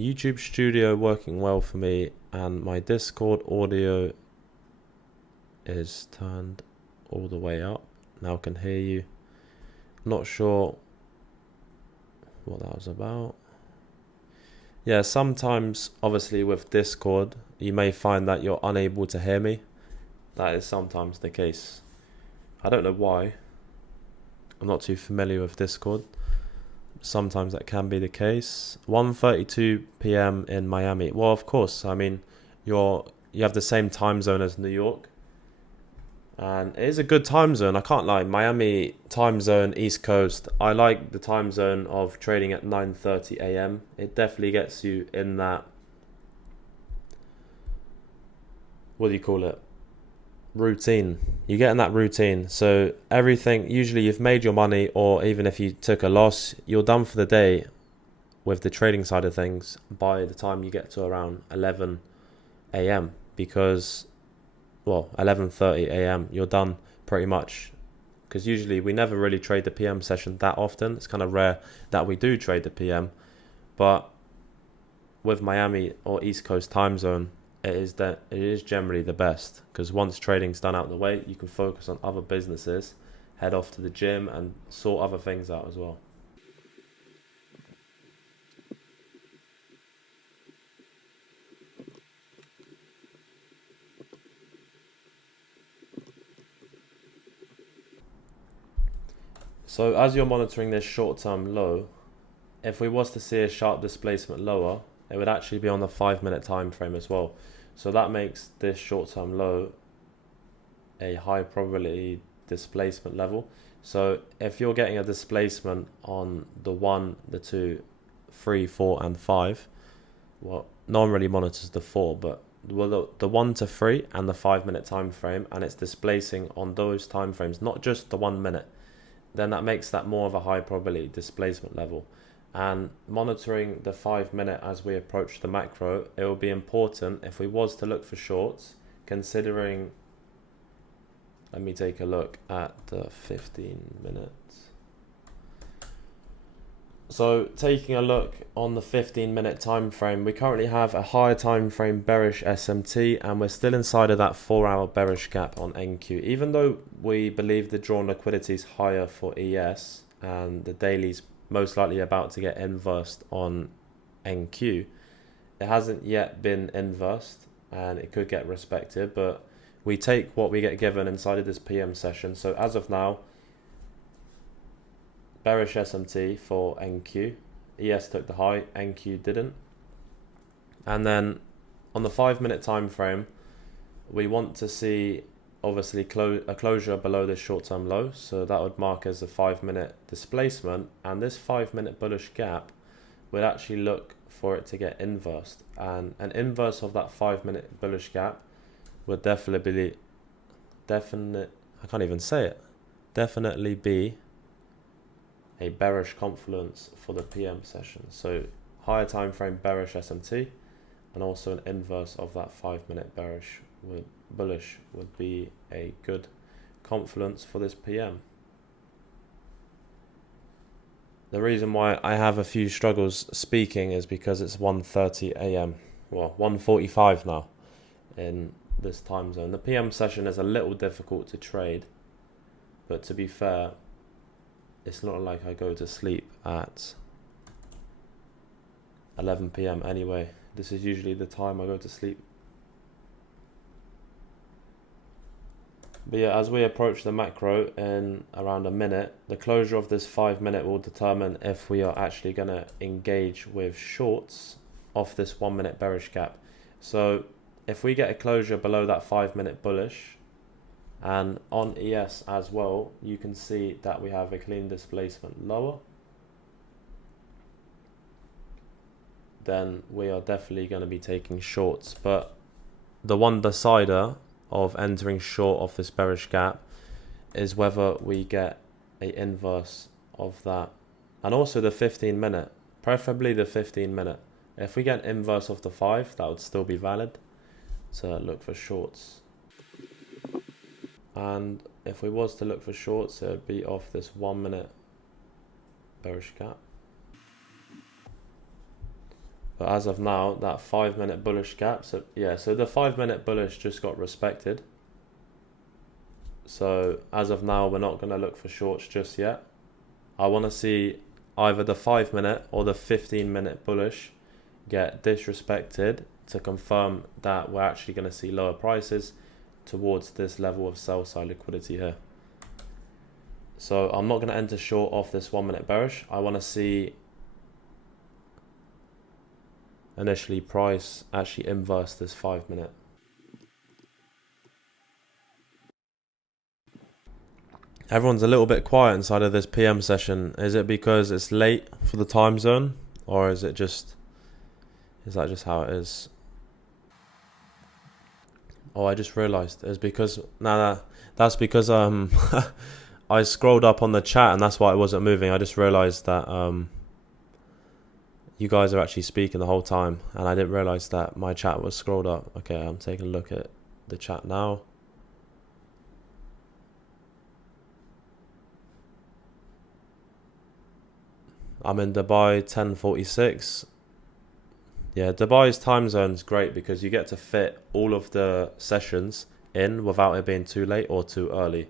YouTube Studio working well for me, and my Discord audio is turned all the way up. Now I can hear you. Not sure what that was about. Yeah, sometimes obviously with Discord you may find that you're unable to hear me. That is sometimes the case. I don't know why. I'm not too familiar with Discord. Sometimes that can be the case. 1:32 p.m. in Miami. Well, of course, I mean, you have the same time zone as New York. And it is a good time zone, I can't lie. Miami time zone, East Coast. I like the time zone of trading at 9:30 a.m. It definitely gets you in that, what do you call it? Routine. You get in that routine. So everything, usually you've made your money, or even if you took a loss, you're done for the day with the trading side of things by the time you get to around 11 a.m. because, well, 11:30 a.m. you're done pretty much, because usually we never really trade the PM session that often. It's kind of rare that we do trade the PM, but with Miami or East Coast time zone, it is generally the best, because once trading's done out of the way, you can focus on other businesses, head off to the gym and sort other things out as well. So as you're monitoring this short-term low, if we was to see a sharp displacement lower, it would actually be on the 5-minute time frame as well. So that makes this short-term low a high probability displacement level. So if you're getting a displacement on the 1, the 2, 3, 4 and 5, well, no one really monitors the 4, but the 1 to 3 and the 5-minute time frame, and it's displacing on those time frames, not just the 1 minute, then that makes that more of a high probability displacement level. And monitoring the 5-minute as we approach the macro, it will be important if we was to look for shorts, considering, let me take a look at the 15 minutes. So taking a look on the 15-minute time frame, we currently have a higher time frame bearish SMT, and we're still inside of that 4-hour bearish gap on NQ. Even though we believe the drawn liquidity is higher for ES and the daily's most likely about to get inversed on NQ, it hasn't yet been inversed and it could get respected, but we take what we get given inside of this PM session. So as of now, bearish SMT for NQ. ES took the high, NQ didn't. And then on the 5-minute time frame, we want to see obviously a closure below this short-term low. So that would mark as a 5-minute displacement, and this 5-minute bullish gap would actually look for it to get inversed. And an inverse of that 5-minute bullish gap would definitely be a bearish confluence for the PM session. So higher time frame bearish SMT, and also an inverse of that 5-minute bullish would be a good confluence for this PM. The reason why I have a few struggles speaking is because it's 1:30 a.m. well, 1:45 now in this time zone. The PM session is a little difficult to trade, but to be fair, it's not like I go to sleep at 11 p.m. anyway. This is usually the time I go to sleep. But yeah, as we approach the macro in around a minute, the closure of this 5-minute will determine if we are actually going to engage with shorts off this 1-minute bearish gap. So if we get a closure below that 5-minute bullish, and on ES as well, you can see that we have a clean displacement lower, then we are definitely going to be taking shorts. But the one decider of entering short of this bearish gap is whether we get a inverse of that, and also the 15-minute, preferably the 15-minute. If we get inverse of the 5, that would still be valid to look for shorts. And if we was to look for shorts, it would be off this 1-minute bearish gap. But as of now, that 5 minute bullish gap. So yeah, so the 5 minute bullish just got respected. So as of now, we're not going to look for shorts just yet. I want to see either the 5 minute or the 15 minute bullish get disrespected to confirm that we're actually going to see lower prices towards this level of sell side liquidity here. So I'm not going to enter short off this 1 minute bearish. I want to see initially price actually inverse this 5 minute. Everyone's a little bit quiet inside of this PM session. Is it because it's late for the time zone, or is that just how it is? Oh, I just realized it's because that's because I scrolled up on the chat and that's why it wasn't moving. I just realized that you guys are actually speaking the whole time and I didn't realize that my chat was scrolled up. Okay, I'm taking a look at the chat now. I'm in Dubai, 10:46. Yeah, Dubai's time zone's great because you get to fit all of the sessions in without it being too late or too early.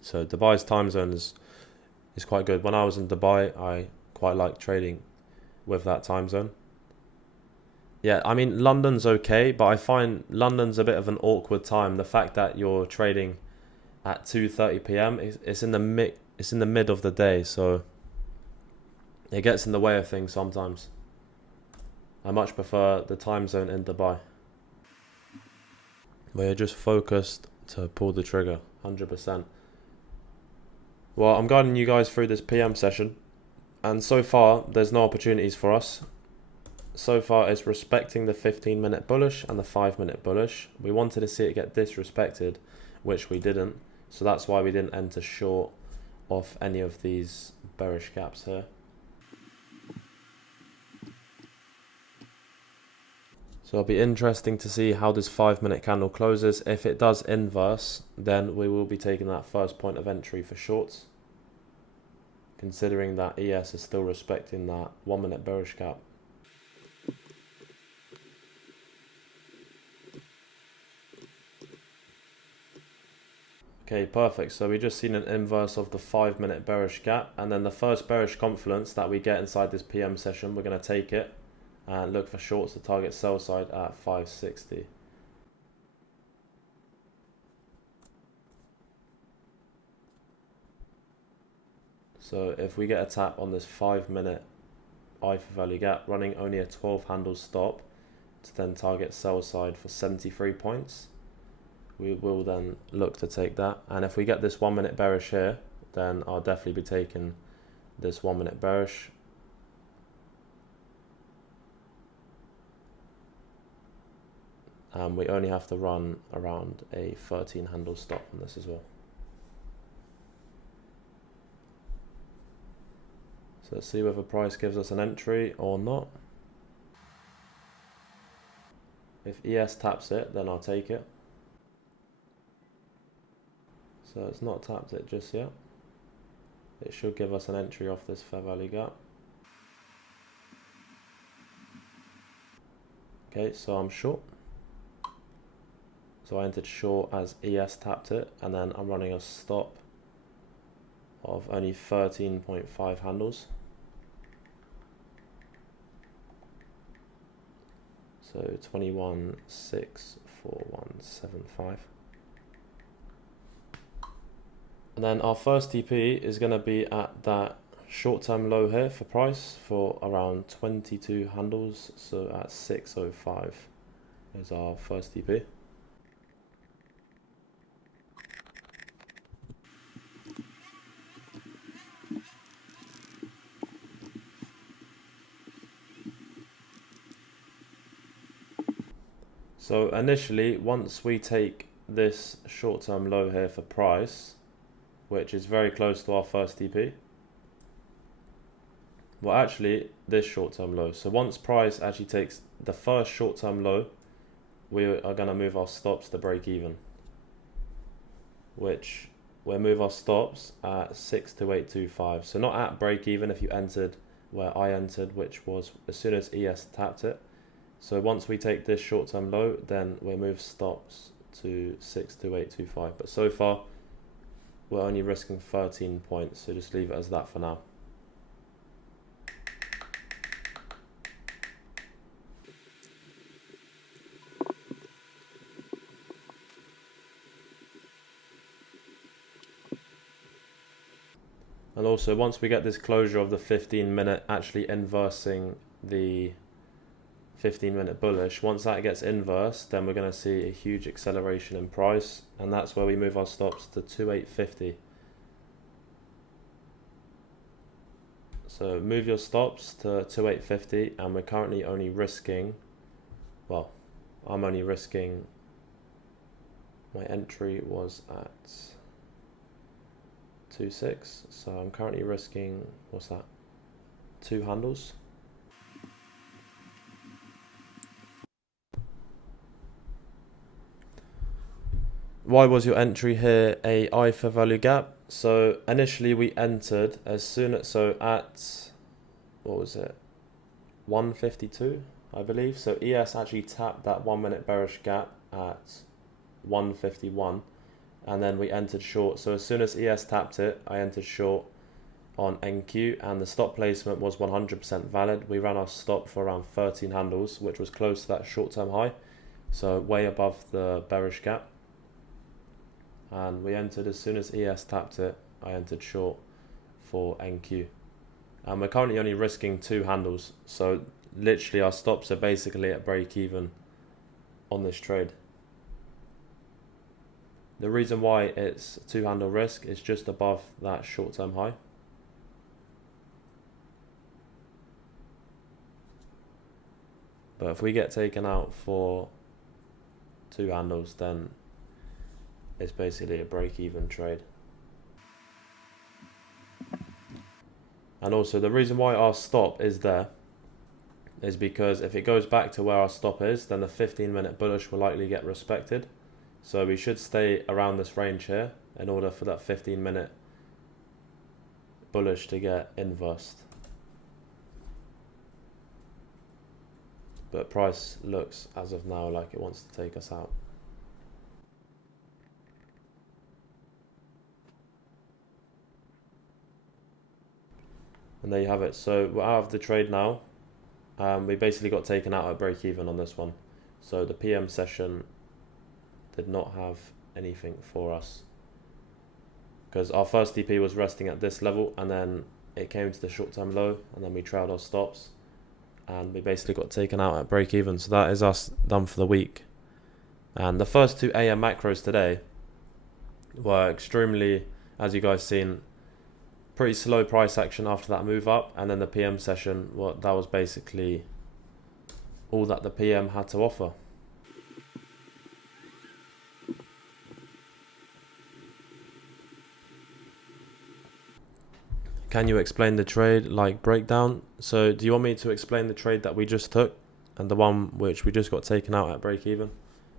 So Dubai's time zone is quite good. When I was in Dubai, I quite liked trading with that time zone. Yeah, I mean, London's okay, but I find London's a bit of an awkward time. The fact that you're trading at 2:30 p.m. It's in the mid of the day, so it gets in the way of things sometimes. I much prefer the time zone in Dubai, where you're just focused to pull the trigger, 100%. Well, I'm guiding you guys through this PM session, and so far, there's no opportunities for us. So far, it's respecting the 15-minute bullish and the 5-minute bullish. We wanted to see it get disrespected, which we didn't. So that's why we didn't enter short off any of these bearish gaps here. So it'll be interesting to see how this 5-minute candle closes. If it does inverse, then we will be taking that first point of entry for shorts, considering that ES is still respecting that 1-minute bearish gap. Okay, perfect. So we just seen an inverse of the 5-minute bearish gap, and then the first bearish confluence that we get inside this PM session, we're going to take it and look for shorts to target sell side at 560. So if we get a tap on this 5-minute I for value gap, running only a 12 handle stop to then target sell side for 73 points, we will then look to take that. And if we get this 1-minute bearish here, then I'll definitely be taking this 1-minute bearish. We only have to run around a 13 handle stop on this as well. So let's see whether price gives us an entry or not. If ES taps it, then I'll take it. So it's not tapped it just yet. It should give us an entry off this fair value gap. Okay, so I'm short. So I entered short as ES tapped it, and then I'm running a stop of only 13.5 handles. So 21,64175. And then our first TP is going to be at that short-term low here for price for around 22 handles. So at 605 is our first TP. So initially, once we take this short-term low here for price, which is very close to our first TP, well, actually this short-term low. So once price actually takes the first short-term low, we are going to move our stops to break even, which we'll move our stops at 62825. So not at break even if you entered where I entered, which was as soon as ES tapped it. So once we take this short-term low, then we'll move stops to 62825. But so far, we're only risking 13 points, so just leave it as that for now. And also, once we get this closure of the 15-minute actually inversing the 15-minute bullish, once that gets inversed, then we're going to see a huge acceleration in price, and that's where we move our stops to 2850. So move your stops to 2850, and we're currently only risking, well, I'm only risking, my entry was at 2.6, so I'm currently risking, what's that, 2 handles. Why was your entry here a I for value gap? So initially we entered as soon as, so at, what was it, 152, I believe. So ES actually tapped that 1 minute bearish gap at 151, and then we entered short. So as soon as ES tapped it, I entered short on NQ, and the stop placement was 100% valid. We ran our stop for around 13 handles, which was close to that short-term high, so way above the bearish gap. And we entered as soon as ES tapped it, I entered short for NQ. And we're currently only risking 2 handles, so literally our stops are basically at break even on this trade. The reason why it's 2 handle risk is just above that short-term high. But if we get taken out for 2 handles, then it's basically a break-even trade. And also the reason why our stop is there is because if it goes back to where our stop is, then the 15-minute bullish will likely get respected. So we should stay around this range here in order for that 15-minute bullish to get inversed. But price looks as of now like it wants to take us out. And there you have it. So we're out of the trade now. We basically got taken out at break even on this one. So the PM session did not have anything for us, because our first DP was resting at this level, and then it came to the short-term low, and then we trailed our stops, and we basically got taken out at break even. So that is us done for the week. And the first 2 AM macros today were extremely, as you guys seen, pretty slow price action after that move up, and then the PM session, that was basically all that the PM had to offer. Can you explain the trade, like breakdown? So do you want me to explain the trade that we just took and the one which we just got taken out at break even?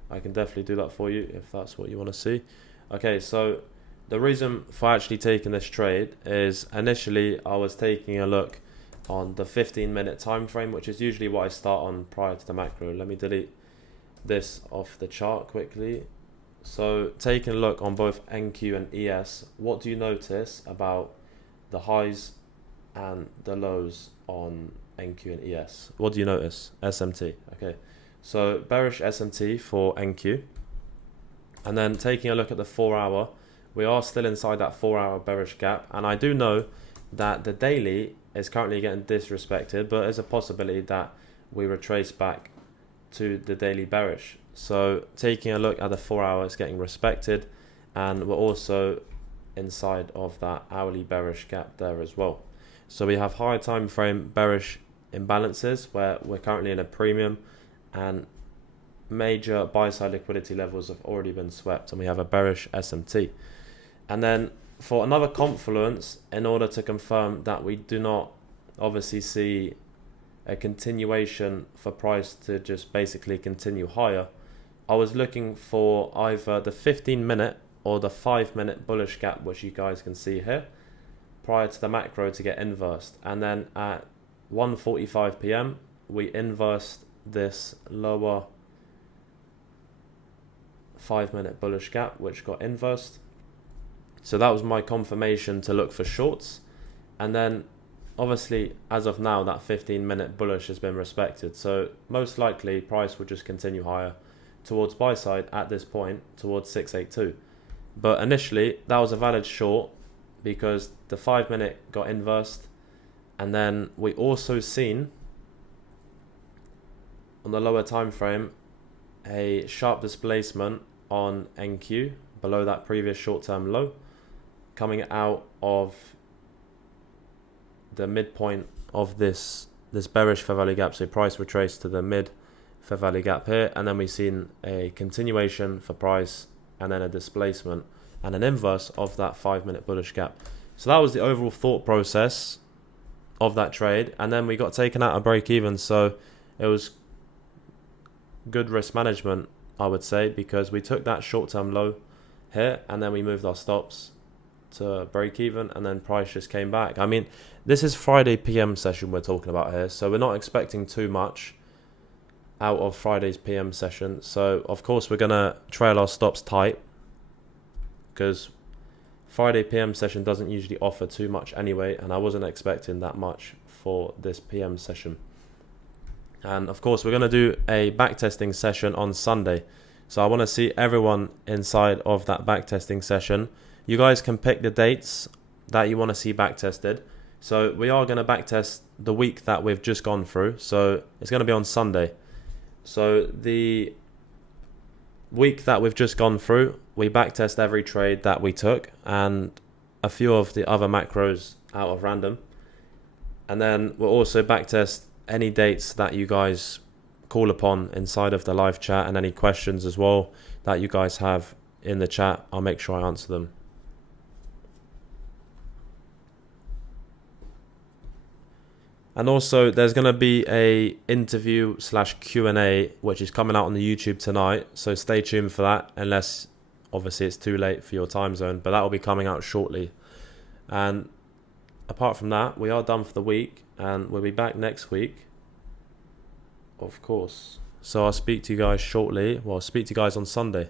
I can definitely do that for you if that's what you want to see. Okay, so the reason for actually taking this trade is initially I was taking a look on the 15-minute time frame, which is usually what I start on prior to the macro. Let me delete this off the chart quickly. So taking a look on both NQ and ES, what do you notice about the highs and the lows on NQ and ES? What do you notice? SMT. Okay, so bearish SMT for NQ, and then taking a look at the 4-hour, we are still inside that 4-hour bearish gap, and I do know that the daily is currently getting disrespected, but there's a possibility that we retrace back to the daily bearish. So taking a look at the 4-hour, it's getting respected, and we're also inside of that hourly bearish gap there as well. So we have higher time frame bearish imbalances where we're currently in a premium, and major buy side liquidity levels have already been swept, and we have a bearish SMT. And then for another confluence, in order to confirm that we do not obviously see a continuation for price to just basically continue higher, I was looking for either the 15-minute or the 5-minute bullish gap, which you guys can see here, prior to the macro to get inversed. And then at 1:45 p.m. we inversed this lower 5-minute bullish gap, which got inversed. So that was my confirmation to look for shorts. And then obviously as of now, that 15-minute bullish has been respected. So most likely price will just continue higher towards buy side at this point, towards 682. But initially that was a valid short because the 5-minute got inversed. And then we also seen on the lower time frame a sharp displacement on NQ below that previous short-term low, coming out of the midpoint of this bearish fair value gap. So price retraced to the mid fair value gap here, and then we've seen a continuation for price and then a displacement and an inverse of that 5-minute bullish gap. So that was the overall thought process of that trade, and then we got taken out of break even. So it was good risk management, I would say, because we took that short-term low here and then we moved our stops to break even, and then price just came back. I mean, this is Friday PM session we're talking about here, so we're not expecting too much out of Friday's PM session. So of course we're gonna trail our stops tight because Friday PM session doesn't usually offer too much anyway, and I wasn't expecting that much for this PM session. And of course we're going to do a backtesting session on Sunday, so I want to see everyone inside of that backtesting session. You guys can pick the dates that you want to see backtested. So we are going to backtest the week that we've just gone through, so it's going to be on Sunday. So the week that we've just gone through, we backtest every trade that we took and a few of the other macros out of random. And then we'll also backtest any dates that you guys call upon inside of the live chat, and any questions as well that you guys have in the chat. I'll make sure I answer them. And also there's going to be a interview / Q&A which is coming out on the YouTube tonight, so stay tuned for that, unless obviously it's too late for your time zone, but that will be coming out shortly. And apart from that, we are done for the week, and we'll be back next week, of course. So I'll speak to you guys shortly. Well, I'll speak to you guys on Sunday.